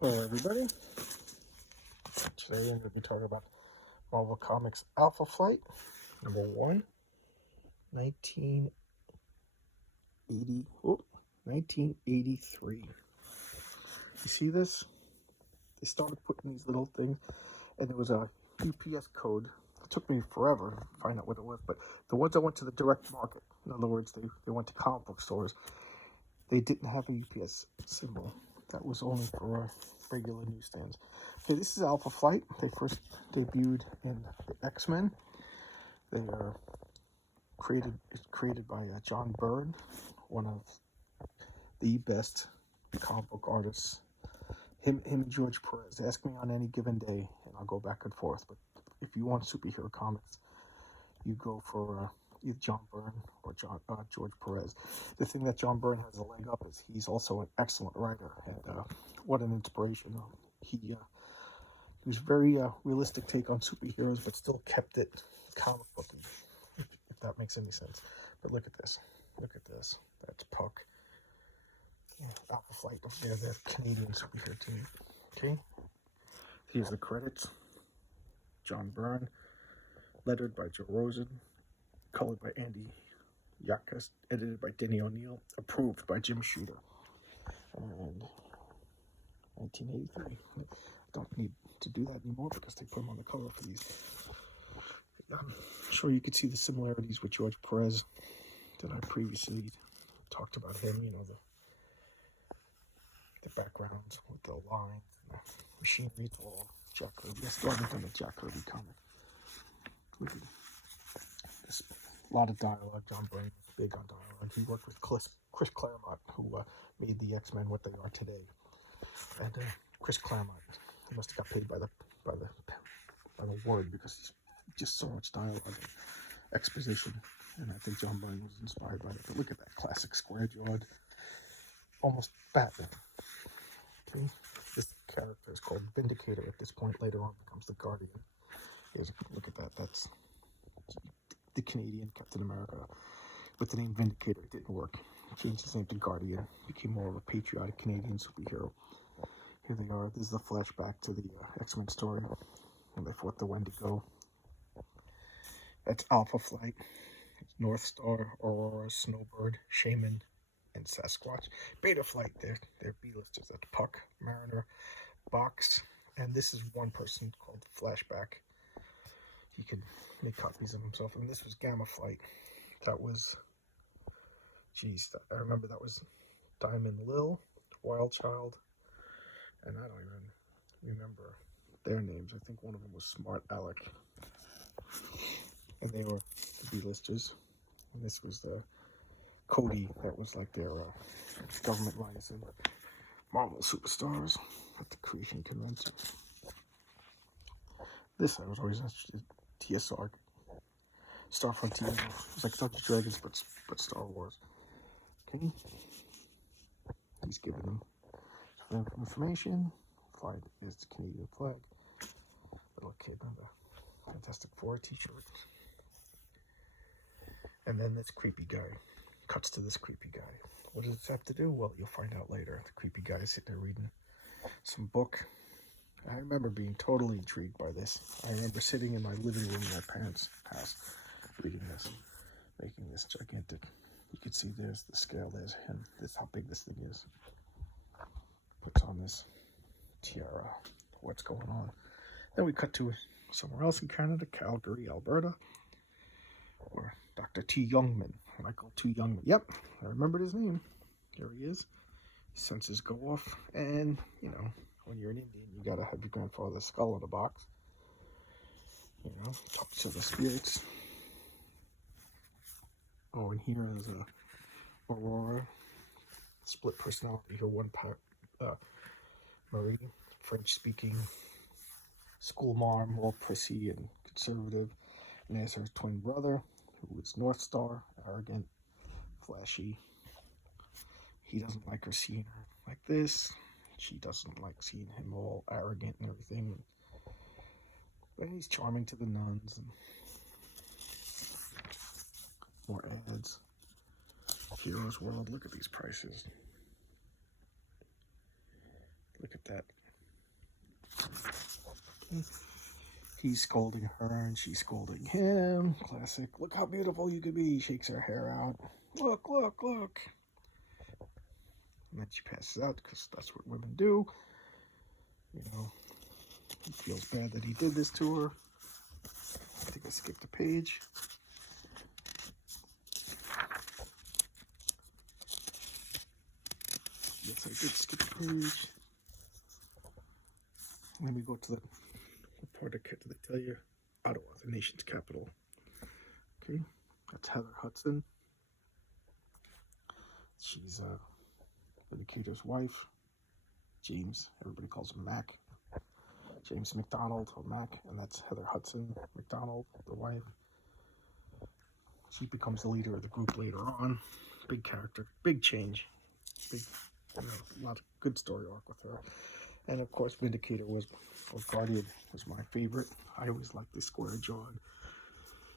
Hello, everybody. Today we're going to be talking about Marvel Comics Alpha Flight, number 1, 1983. You see this? They started putting these little things, and there was a UPS code. It took me forever to find out what it was, but the ones that went to the direct market, in other words, they went to comic book stores, they didn't have a UPS symbol. That was only for regular newsstands. Okay, this is Alpha Flight. They first debuted in the X-Men. They are created by John Byrne, one of the best comic book artists. Him and George Perez. Ask me on any given day, and I'll go back and forth. But if you want superhero comics, you go for either John Byrne or George Perez. The thing that John Byrne has a leg up is he's also an excellent writer, and what an inspiration. He was very realistic take on superheroes, but still kept it comic booky, if that makes any sense. But look at this. Look at this. That's Puck. Yeah, Alpha Flight up there, the Canadian superhero team. Okay. Here's the credits. John Byrne, lettered by Joe Rosen, colored by Andy Yakas, edited by Denny O'Neil, approved by Jim Shooter. And 1983. Don't need to do that anymore because they put them on the cover for these. I'm sure you could see the similarities with George Perez that I previously talked about him. You know, the backgrounds with the lines, and the machinery. It's all Jack Kirby. I started from the Jack Kirby comic. There's a lot of dialogue. John Byrne was big on dialogue. He worked with Chris Claremont, who made the X-Men what they are today. And Chris Claremont, he must have got paid by the word, because he's just so much dialogue and exposition. And I think John Byrne was inspired by it. But look at that classic square-jawed, almost Batman. Okay. This character is called Vindicator at this point. Later on becomes the Guardian. Look at that. That's the Canadian Captain America. But the name Vindicator didn't work. He changed his name to Guardian. Became more of a patriotic Canadian superhero. Here they are. This is the flashback to the X-Men story when they fought the Wendigo. That's Alpha Flight. It's North Star, Aurora, Snowbird, Shaman, and Sasquatch. Beta Flight, they're B-listers. That's Puck, Mariner, Box, and this is one person called Flashback. He could make copies of himself. And this was Gamma Flight. That was, I remember that was Diamond Lil, Wild Child, and I don't even remember their names. I think one of them was Smart Alec. And they were the B-listers. And this was the Cody, that was like their government license. Marvel Superstars at the Creation Convention. This I was always interested in. TSR, Star Frontier. It was like Dungeons & Dragons, but Star Wars. Okay. He's giving them some information. Flag is the Canadian flag. Little kid on the Fantastic Four t-shirt. And then this creepy guy. Cuts to this creepy guy. What does this have to do? Well, you'll find out later. The creepy guy is sitting there reading some book. I remember being totally intrigued by this. I remember sitting in my living room in my parents' house reading this, making this gigantic. You can see there's the scale, there's him. This is how big this thing is. Puts on this tiara. What's going on? Then we cut to somewhere else in Canada, Calgary, Alberta, or Dr. T. Youngman, Michael T. Youngman. Yep, I remembered his name. There he is. His senses go off, and, you know, when you're an Indian, you gotta have your grandfather's skull in a box. You know, talk to the spirits. Oh, and here is Aurora, split personality. Her one part, Marie, French-speaking, school mom, all prissy and conservative. And there's her twin brother, who is North Star, arrogant, flashy. He doesn't like her seeing her like this. She doesn't like seeing him all arrogant and everything. But he's charming to the nuns. And more ads. Heroes World. Look at these prices. Look at that. He's scolding her and she's scolding him. Classic. Look how beautiful you could be. Shakes her hair out. Look, look, look. And then she passes out because that's what women do. You know, he feels bad that he did this to her. I think I skipped a page. Yes, I did skip a page. Let me go to the part that they tell you. Ottawa, the nation's capital. Okay, that's Heather Hudson. She's Vindicator's wife. James, everybody calls him Mac. James McDonald, or Mac, and that's Heather Hudson McDonald, the wife. She becomes the leader of the group later on. Big character, big change, big, a lot of good story arc with her. And of course, Vindicator or Guardian was my favorite. I always liked this square-jawed,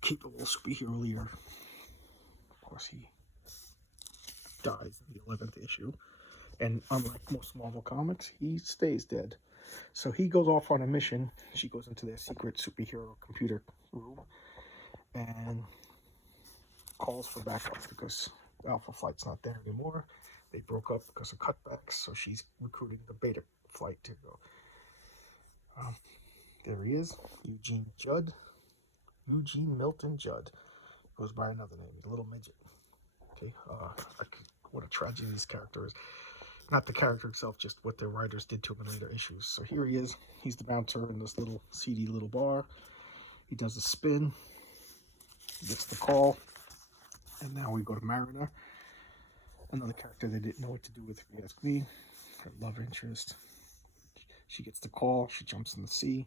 capable superhero leader. Of course, he dies in the 11th issue. And unlike most Marvel comics, he stays dead. So he goes off on a mission. She goes into their secret superhero computer room and calls for backup because Alpha Flight's not there anymore. They broke up because of cutbacks, so she's recruiting the Beta Flight to go. There he is, Eugene Milton Judd. Goes by another name. He's a little midget. Okay, what a tragedy this character is. Not the character itself, just what the writers did to him in later issues. So here he is. He's the bouncer in this little seedy little bar. He does a spin. He gets the call. And now we go to Mariner. Another character they didn't know what to do with, if you ask me. Her love interest. She gets the call. She jumps in the sea.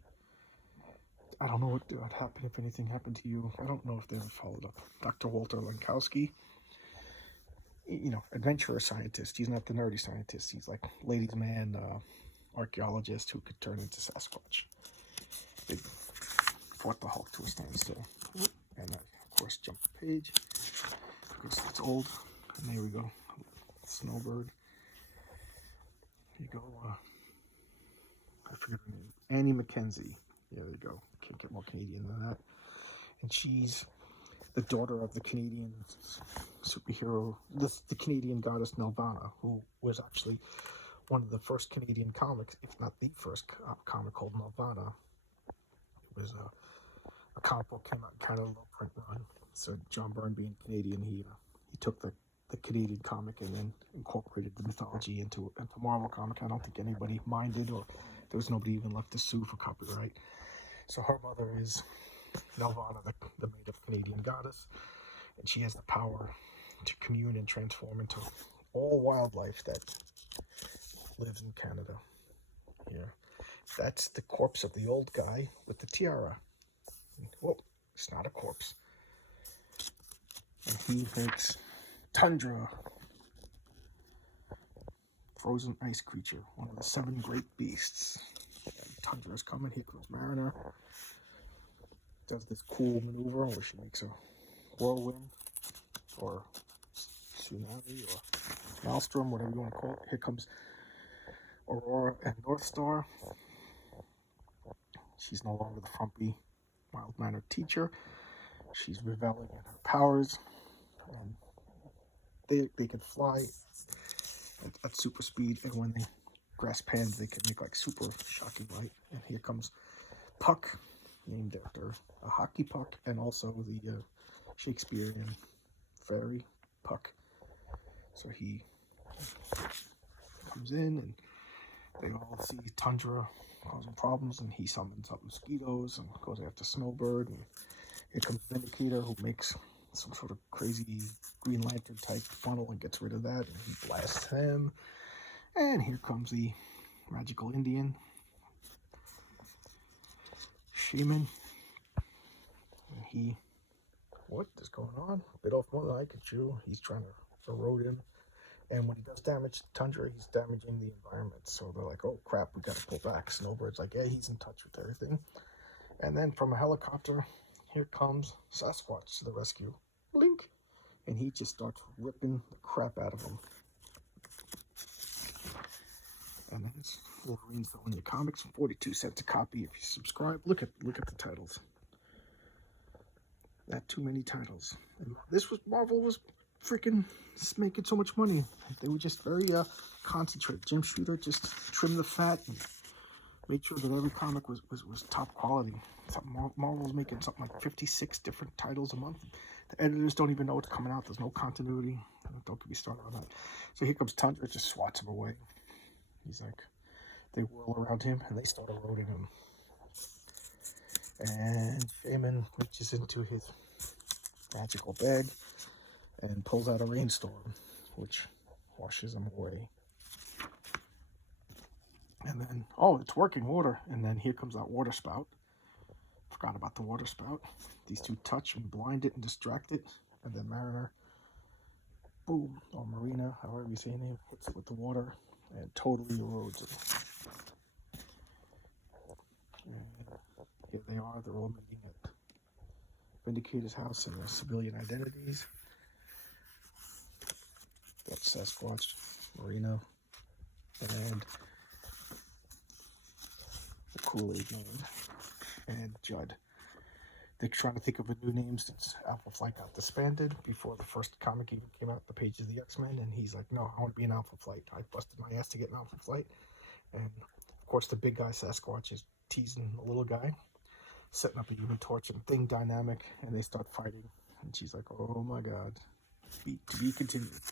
I don't know what would happen if anything happened to you. I don't know if they ever followed up. Dr. Walter Lankowski. You know, adventurer scientist. He's not the nerdy scientist. He's like ladies' man, archaeologist who could turn into Sasquatch. They fought the Hulk to a standstill. And I, of course, jump the page because it's old. And there we go. Snowbird. Here you go. I forget her name. Annie McKenzie. Yeah, there you go. Can't get more Canadian than that. And she's the daughter of the Canadian superhero, the Canadian goddess Nelvana, who was actually one of the first Canadian comics, if not the first comic called Nelvana. It was a comic book, came out in kind of low print run. So John Byrne, being Canadian, he took the Canadian comic and then incorporated the mythology into Marvel comic. I don't think anybody minded, or there was nobody even left to sue for copyright. So her mother is Nelvana, the made of Canadian goddess, and she has the power to commune and transform into all wildlife that lives in Canada. Here, that's the corpse of the old guy with the tiara. Whoa, it's not a corpse. And he makes Tundra, frozen ice creature, one of the 7 great beasts. And Tundra's coming. Here comes Mariner. Does this cool maneuver where she makes a whirlwind or tsunami or maelstrom, whatever you want to call it. Here comes Aurora and North Star. She's no longer the frumpy, mild-mannered teacher. She's reveling in her powers. They can fly at super speed, and when they grasp hands, they can make like super shocking light. And here comes Puck, named after a hockey puck, and also the Shakespearean fairy Puck. So he comes in, and they all see Tundra causing problems, and he summons up mosquitoes and goes after Snowbird. And here comes Vindicator, who makes some sort of crazy Green Lantern type funnel and gets rid of that, and he blasts him. And here comes the magical Indian shaman. And what is going on? Bit off more than I could chew. He's trying to erode him. And when he does damage to Tundra, he's damaging the environment. So they're like, oh crap, we gotta pull back. Snowbird's like, yeah, he's in touch with everything. And then from a helicopter, here comes Sasquatch to the rescue. Blink! And he just starts ripping the crap out of him. And then it's Wolverine's The Only Comics, 42 cents a copy if you subscribe. Look at the titles. That too many titles. And Marvel was freaking making so much money. They were just very concentrated. Jim Shooter just trimmed the fat and made sure that every comic was top quality. Marvel was making something like 56 different titles a month. The editors don't even know what's coming out. There's no continuity. Don't get me started on that. So here comes Tundra, just swats him away. He's like, they whirl around him and they start eroding him. And Shaman reaches into his magical bag and pulls out a rainstorm, which washes him away. And then, oh, it's working, water. And then here comes that water spout. Forgot about the water spout. These two touch and blind it and distract it. And then Mariner, boom, or Marina, however you say her name, hits it with the water and totally erodes it. And here they are. They're all meeting at Vindicator's house in their civilian identities. That's Sasquatch, Marina, and the Kool-Aid Man, and Judd. They're trying to think of a new name since Alpha Flight got disbanded before the first comic even came out, the Pages of the X-Men, and he's like, no, I want to be an Alpha Flight. I busted my ass to get an Alpha Flight. And of course the big guy Sasquatch is teasing the little guy, setting up a Human Torch and Thing dynamic, and they start fighting. And she's like, oh my god, to be continued.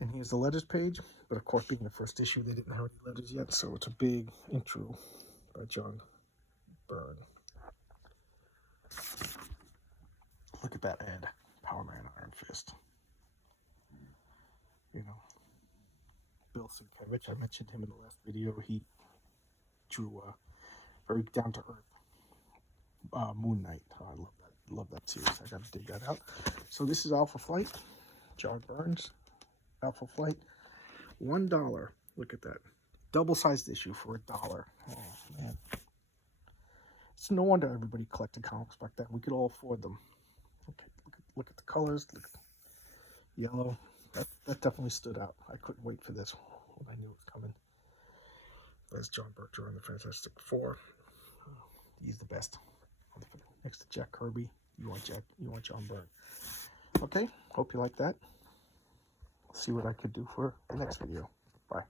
And here's the letters page, but of course being the first issue, they didn't have any letters yet, so it's a big intro by John Byrne. Look at that ad, Power Man, Iron Fist. You know, Bill Sienkiewicz, I mentioned him in the last video. He drew a very down-to-earth Moon Knight. Oh, I love that series. I gotta dig that out. So this is Alpha Flight, John Burns, Alpha Flight, $1. Look at that, double-sized issue for $1. Oh man, it's no wonder everybody collected comics back then. We could all afford them. Okay, look at the colors. Look at the yellow. That definitely stood out. I couldn't wait for this when I knew it was coming. There's John Byrne in the Fantastic Four. He's the best. Next to Jack Kirby, you want John Byrne. Okay, hope you like that. See what I could do for the next video. Bye.